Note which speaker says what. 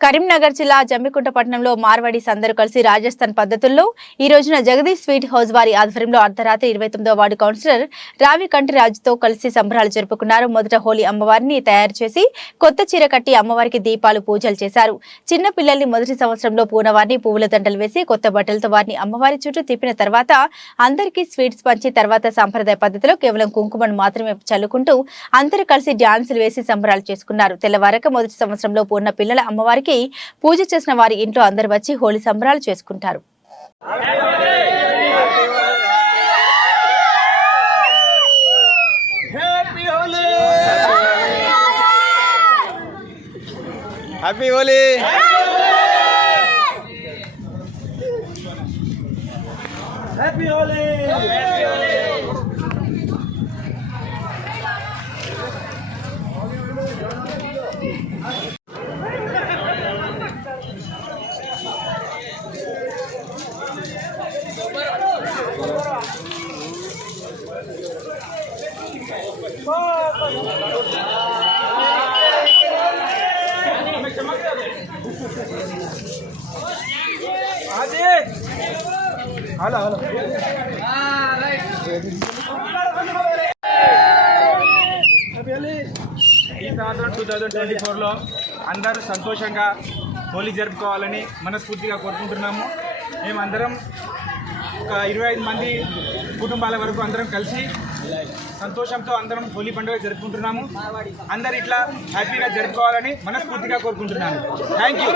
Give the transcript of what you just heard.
Speaker 1: కరీంనగర్ జిల్లా జమ్మికుంట పట్టణంలో మార్వాడీస్ అందరూ కలిసి రాజస్థాన్ పద్ధతుల్లో ఈ రోజున జగదీష్ స్వీట్ హౌస్ వారి ఆధ్వర్యంలో అర్ధరాత్రి ఇరవై తొమ్మిదో వార్డు కౌన్సిలర్ రావి కంటిరాజుతో కలిసి సంబరాలు జరుపుకున్నారు. మొదట హోలీ అమ్మవారిని తయారు చేసి కొత్త చీర కట్టి అమ్మవారికి దీపాలు పూజలు చేశారు. చిన్న పిల్లల్ని మొదటి సంవత్సరంలో పూనవారిని పువ్వుల దండలు వేసి కొత్త బట్టలతో వారిని అమ్మవారి చుట్టూ తిప్పిన తర్వాత అందరికీ స్వీట్స్ పంచి తర్వాత సాంప్రదాయ పద్ధతిలో కేవలం కుంకుమను మాత్రమే చల్లుకుంటూ అందరూ కలిసి డ్యాన్సులు వేసి సంబరాలు చేసుకున్నారు. తెల్లవారక మొదటి సంవత్సరంలో పూర్ణ పిల్లల అమ్మవారికి పూజ చేసిన వారి ఇంట్లో అందరు వచ్చి హోలీ సంబరాలు చేసుకుంటారు.
Speaker 2: Happy Holi happy Holi happy hello hello ఈ సంవత్సరం టూ థౌజండ్ ట్వంటీ ఫోర్లో అందరూ సంతోషంగా హోలీ జరుపుకోవాలని మనస్ఫూర్తిగా కోరుకుంటున్నాము. మేమందరం ఒక ఇరవై ఐదు మంది కుటుంబాల వరకు అందరం కలిసి సంతోషంతో అందరం హోలీ పండుగ జరుపుకుంటున్నాము. అందరు ఇట్లా హ్యాపీగా జరుపుకోవాలని మనస్ఫూర్తిగా కోరుకుంటున్నాను. Thank you